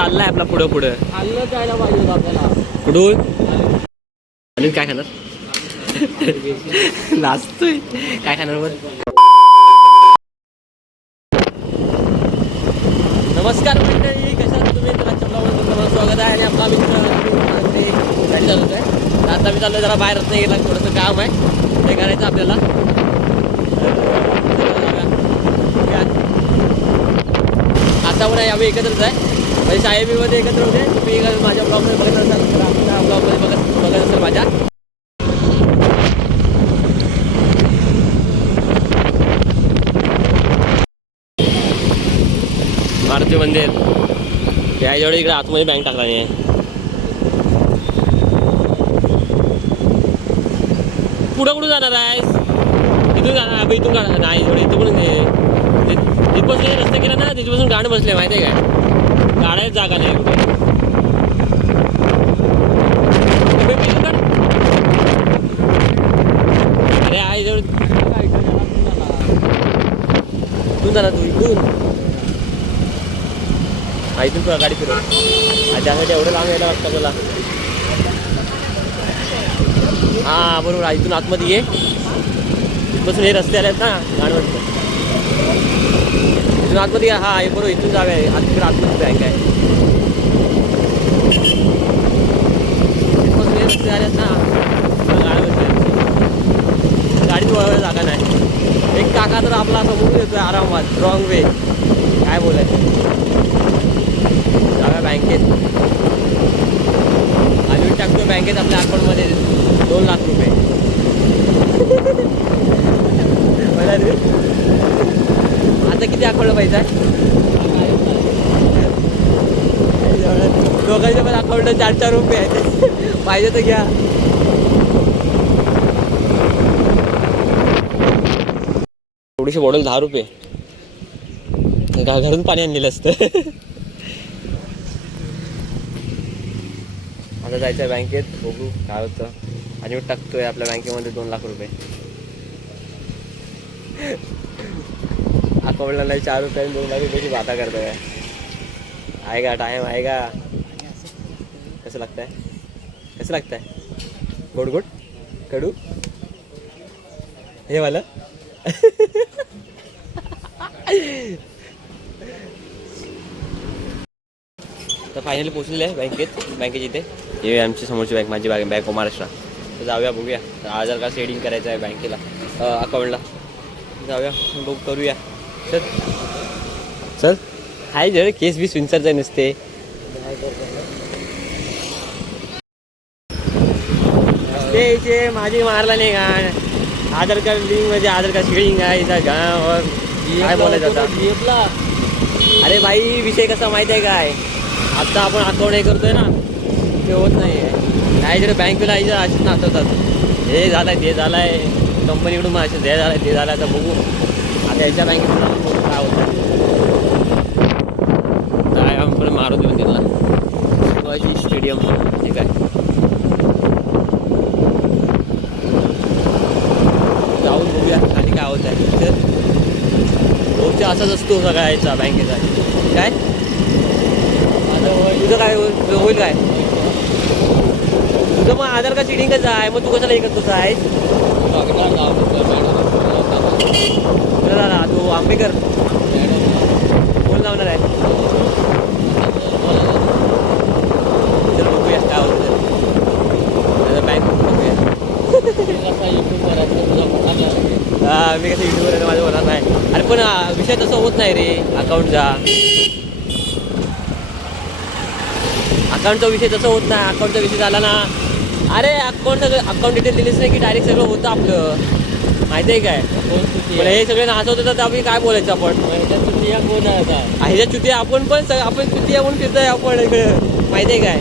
चाललाय आपला पुढं पुढं. जायला पाहिजे आपल्याला. कुठून? आणि काय खाणार? नाचतोय. काय खाणार मग नमस्कार मंडळी कशा तुम्ही? स्वागत आहे आणि आपला मित्र ते गाडी चालवत आहे. तर आता मी चाललोय जरा बाहेर रत्नागिरीला थोडंसं काम आहे. ते करायचं आपल्याला. आता पण आम्ही एकत्रच आहे. म्हणजे साहेबीमध्ये एकत्र होते. तुम्ही एका- माझ्या ब्लॉगमध्ये बघत असाल. तर आपल्या ब्लॉगमध्ये बघत बघत असाल माझ्या. मारुती मंदिर. याजवळ इकडे आतमध्ये बँक टाकला नाही पुढं कुठून जाणार आहेस इथून जाणार इथून का नाही थोडे इथून कुठून तिथपासून रस्ता केला ना तिथपासून गाणं बसले माहिती आहे काय? गाड्या जागा नाही अरे आई जवळ तू इथून. हा इथून तुला गाडी फिरव. त्यासाठी एवढं लांब यायला लागतं मला. हा बरोबर इथून आतमध्ये ये. इथपासून हे रस्ते आले आहेत ना गाणवत इथून आतमध्ये या हा हे बरोबर इथून जागा आहे. आत तिकडे आतमध्ये बँक आहे. इथपासून गाडीत वळवायला जागा नाही. एक काका तर आपला समोर येतोय आरामात रॉंग वे काय बोलायचं? जागा बँकेत आम्ही टाकतो बँकेत आपल्या अकाउंटमध्ये दोन लाख रुपये. बरं आता किती अकाउंटला पाहिजे? आहे पण अकाउंटला चार चार रुपये आहेत. पाहिजे तर घ्या. थोडीशी बॉटल दहा रुपये. घरून पाणी आणलेलं असतं. आता जायचं आहे बँकेत बघू काय होतं. आणि टाकतोय आपल्या बँकेमध्ये दोन लाख रुपये. अकाउंटला नाही चार रुपये दोन लाख रुपयाची बाता करतोय. काय आहे का टाईम आहे का कसं लागतंय? कसं लागतंय? गोड गोड? कडू? हे मला तर फायनली पोचलेले आहे बँकेत बँकेची इथे. हे आमची समोरची बँक माझी बँक बँक ऑफ महाराष्ट्र तर जाऊया बघूया. तर आधार कार्ड सेडिंग करायचं आहे बँकेला अकाउंटला जाऊया बुक करूया. चल. चल. हाय जर केस बी स्विन्सरचे नसते. ते माझी मारला नाही का? आधार कार्ड लिंक म्हणजे आधार कार्ड सेडिंग आहे इथं गाव काय बोलायचं आता? अरे भाई विषय कसा माहिती आहे काय? आता आपण अकाउंट हे करतोय ना ते होत नाही आहे. काय जर बँकेला आई असेच नाचवतात. हे झालंय ते झालंय. कंपनीकडून मग हे झालंय ते झालंय आता बघू. त्याच्या याच्या बँकेत काय होतं. काय आम्ही पण मारुती मंदिरला शिवाजी स्टेडियम ठीक आहे जाऊन बघूया आणि काय होत आहे तर रोजच्या असाच असतो सगळा याचा बँकेचा काय? आता तुझं काय होईल? होईल काय? तुझं मग आधार कार्ड सिडिंगच आहे मग तू कशाला हे करतो आहे तुला ना तू आंबेकर कोण लावणार आहे? बघूया काय होतं ते. बँक बघूया. हा मी कसं युट्यूबवर आहे, माझं होणार नाही. अरे पण विषय तसं होत नाही रे अकाउंटचा अकाउंटचा विषय तसं होत नाही अकाउंटचा विषय झाला ना. अरे अकाउंट अकाउंट डिटेल दिलीच नाही की डायरेक्ट सगळं होतं आपलं. माहिती आहे काय? पण हे सगळे नाचवतं तर आम्ही काय बोलायचं आपण? ह्याच्या चुती आपण पण सग- आपण चुती आपण फिरतोय आपण इकडे. माहिती आहे काय?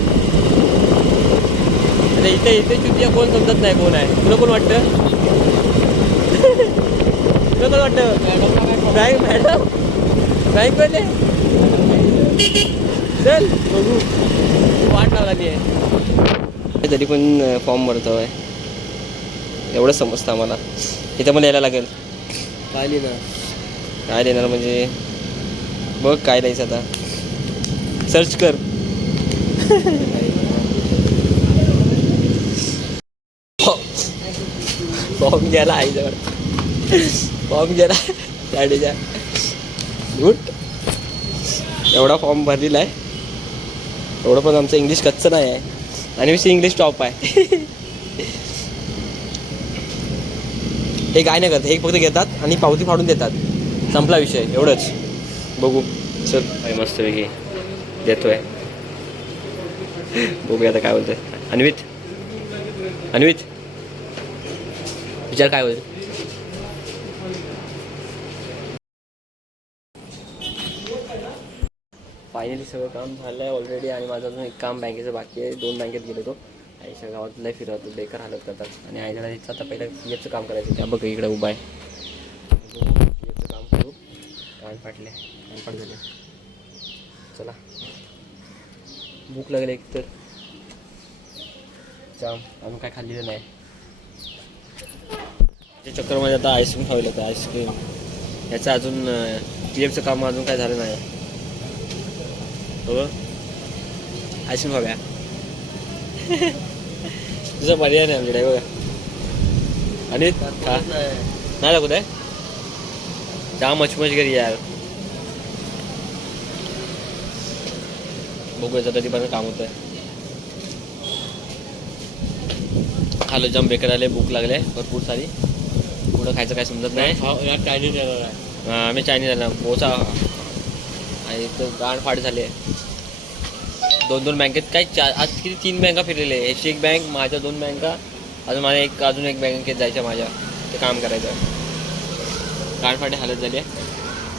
अरे इथे इथे चुतिया कोण समजत नाही कोण आहे. तुला कोण वाटतं? तुला कोण वाटतं? बँक मॅडम बँक पडले चल. बघू. वाट लावला आहे. तरी पण फॉर्म भरतो आहे एवढं समजतं आम्हाला. इथं पण यायला लागेल. पाहिली ना काय देणार म्हणजे? बघ काय द्यायचं आता. सर्च कर. फॉर्म गेला आईजवळ फॉर्म गेला गाडीच्या गुड एवढा फॉर्म भरलेला आहे. एवढं पण आमचं इंग्लिश कच्चं नाही आहे. आणि विषय इंग्लिश टॉप आहे. हे काय नाही करत हे फक्त घेतात आणि पावती फाडून देतात. संपला विषय एवढंच. बघू. चल. काय मस्त वेगळी देतोय. बघूया आता काय बोलतोय. अन्वित? अन्वित? विचार काय बोलतोय? फायनली सगळं काम झालं आहे ऑलरेडी आणि माझं अजून एक काम बँकेचं बाकी आहे. दोन बँकेत गेलो तो आईच्या गावात लय फिरवतो बेकार हालत करतात. आणि आईच्या इथं आता पहिलं पी काम करायचं त्या बघ इकडे उभा आहे. याचं काम करू. कान फाटले. कान फाट झाले. चला. भूक लागली एक तर. जाम. अजून काय खाल्लेलं नाही. त्या चक्करमध्ये आता आईस्क्रीम खावलं होतं आईस्क्रीम याचं अजून पी एफचं काम अजून काय झालं नाही. हो? आईस्क्रीम खाऊया. तुझा पर्याय नाही आमच्याकडे बघा. आणि नाही दाखवत आहे जा मचमच घरी यार. बघूया तरी पण काम होतं खालो जाम बेकार आले भूक लागले भरपूर सारी. पुढं खायचं काय समजत नाही. चायनीज आहे. हा, आम्ही चायनीज आला. पोचा आणि गाण फाट झाले दोन दोन बँकेत. काय चार आज किती तीन बँका फिरलेले एच एक बँक माझ्या दोन बँका अजून माझ्या एक अजून एक बँकेत जायचं माझ्या. ते काम करायचं गाणफाटे हालत झाली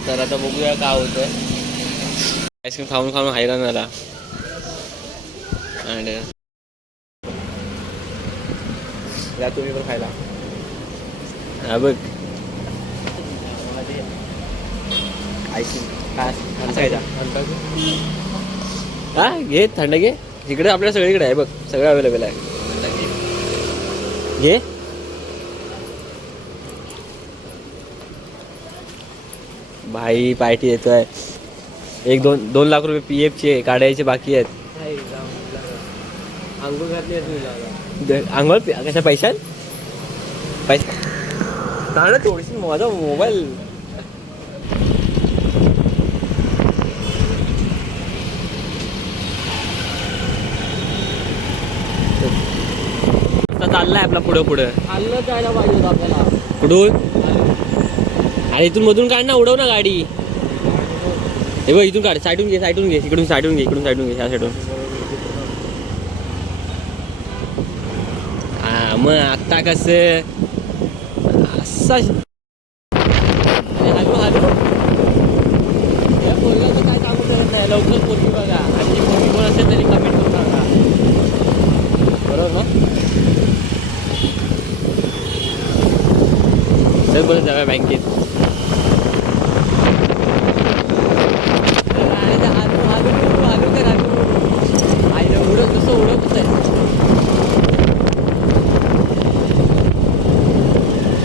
तर आता बघूया काय होतंय. आईस्क्रीम खाऊन खाऊन हैराण झाला. आणि uh, या तुम्ही पण खायला. हा बघ. आईस्क्रीम काय असं खायचा. हा घे थंड घे. इकडे आपल्या सगळीकडे आहे बघ. सगळं अवेलेबल आहे. घे. भाई पार्टी येतोय. एक दोन दोन लाख रुपये पी एफचे काढायचे बाकी आहेत. घातली आंघोळ कशा पैशात पैसा थोडीशी माझा मोबाईल चाललाय आपला पुढं पुढं. खाल्लं जायला पाहिजे होतं आपल्याला. कुठून? अरे इथून मधून काढ ना उडव ना गाडी. हे बघ इथून काढ साईडून घे साईडून घे इकडून साईडून घे इकडून साईडून घे ह्या साईडून हा मग आता कसं? असा हॅलो हॅलो या पोरगाचं काय काम करत नाही लवकर पोरगी बघा आणि जी पोरगी कोण असेल तरी कमेंट करून टाका बरोबर ना चल बरं जाऊया बँकेत आलू आलू आलू कर आलू आईला उडत कसं उडत आहे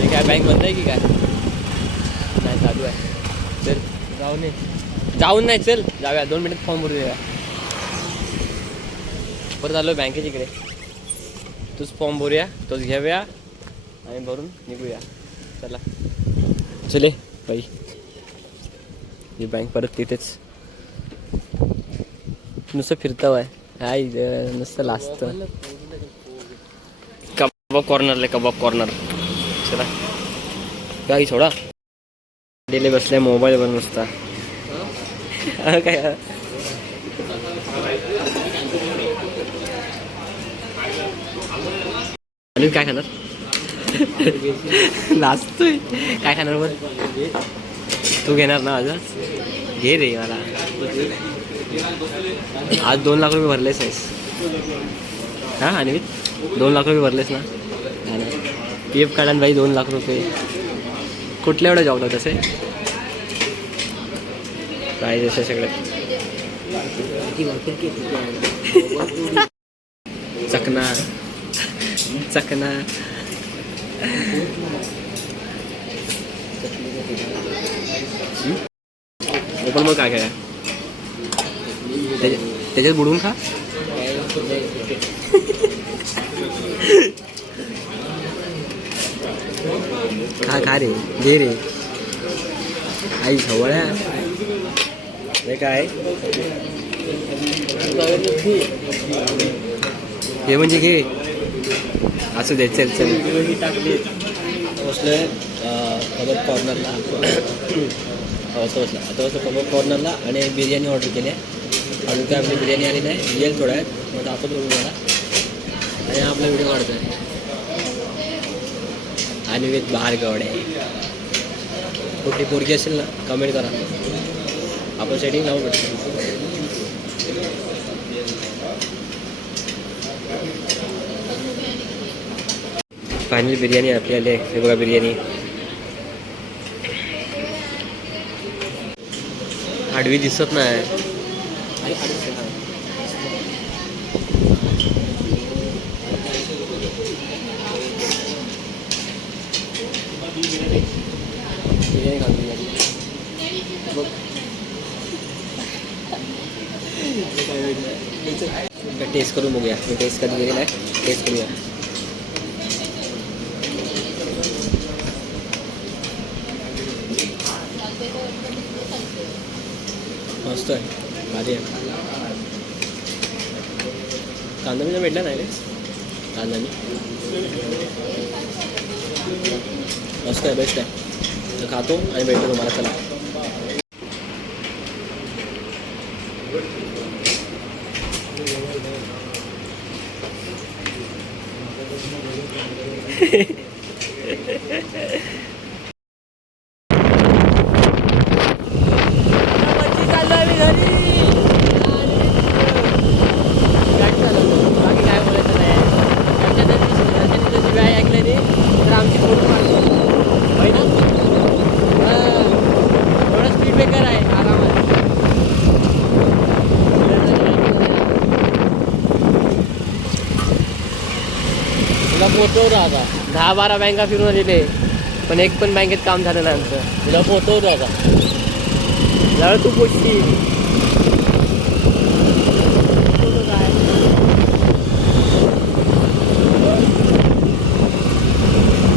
हे काय बँक बंद आहे की काय? नाही चालू आहे. चल. जाऊन ये. जाऊन नाही चल. जाऊया. दोन मिनिट फॉर्म भरू द्या परत आलो बँकेच्या इकडे. तूच फॉर्म भरूया तोच घेऊया आणि भरून निघूया. चला. चले बाई. ही बँक परत तिथेच. नुसतं फिरता बाय हाय नुसतं लास्ट कबाब कॉर्नरला कबाब कॉर्नर चला. काय सोडा. डेले मोबाईल मोबाईलवर नुसता. काय? हा? काय खाणार? नाचतोय. काय खाणार मग? तू घेणार ना आजच? घे रे मला. आज दोन लाख रुपये भरलेस आहेस. हा आणि दोन लाख रुपये भरलेस ना? पी एफ काढान बाई दोन लाख रुपये. कुठल्या एवढ्या जॉबला तसे काय जसे सगळे? चकना. चकना. पण मग काय काय त्याच्या- त्याच्यात बुडवून खा. खा खा रे घे रे. आई खवळ्या हे काय? हे म्हणजे घे. असू दे चल चल. टाकली बसलोय कबब कॉर्नरला असं बसला. आता बसलं कबब कॉर्नरला आणि बिर्याणी ऑर्डर केली आहे. अजून काय आपली बिर्याणी आली नाही. येईल थोड्या आहेत मग आपण तुम्ही मला आणि आपला व्हिडिओ काढतोय. आणि विथ बाहेर गवडे. कुठली पोरगी असेल ना कमेंट करा. आपण सेटिंग लावू भेटतो फायनली बिर्याणी आपली आली आहे हे बघा बिर्याणी. आडवी दिसत नाही. टेस्ट करून बघूया. मी टेस्ट कधी गेलेला आहे टेस्ट करूया. मस्त आहे. भारी आहे. कांदा बिंदा भेटला नाही रे? कांजामी मस्त आहे बेस्ट आहे. तर खातो आणि भेटतो तुम्हाला चला बाकी काय बोलायचं नाही त्यांच्या त्यांनी जशी वेळ ऐकलं नाही तर आमची फोटो मारतो होय ना हां. थोडं स्पीड ब्रेकर आहे आरामात तुला पोचव राहता दहा बारा बँका फिरून आलेले. पण एक पण बँकेत काम झालं नाही आमचं. तुला पोचव राहता जवळ तू पोचशील.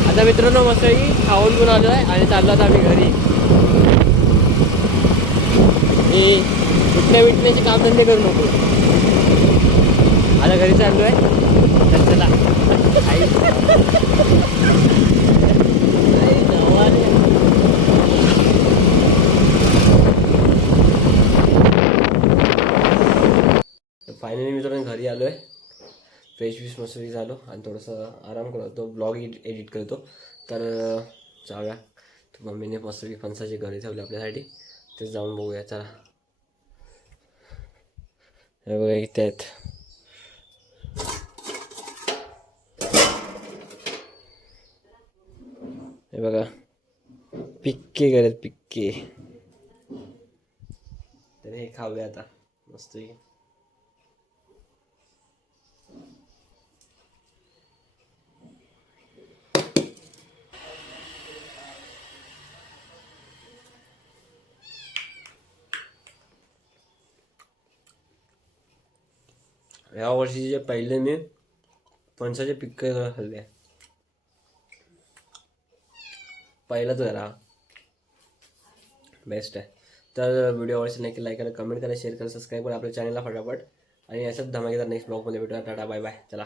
आता मित्रांनो मस्त खाऊन घेऊन आलो आहे आणि चाललो आता आम्ही घरी. मी विटण्या विटण्याचे कामधंदे करू नको. आता घरी चाललो आहे तर चला. फायनली मित्रांनो घरी आलो आहे फ्रेश विश मस्त झालो आणि थोडंसं आराम करतो ब्लॉग एडिट करतो. तर जाऊया. तर मम्मीने मस्तपैकी फणसाचे घरी ठेवले आपल्यासाठी. ते जाऊन बघूया. चला. हे बघा इथे आहेत. हे बघा पिक्के गेलेत पिक्के तर हे खाऊया आता मस्त या वर्षीचे पहिले मी फणसाचे पिक्के खाल्ले पहिलाच जरा बेस्ट आहे. तर व्हिडिओ आवडला नाही लाईक करा कमेंट करा शेअर करा सबस्क्राईब करा आपल्या चॅनलला फटाफट. आणि असंच धमाकेदार नेक्स्ट ब्लॉगमध्ये भेटूया. टाटा बाय बाय चला.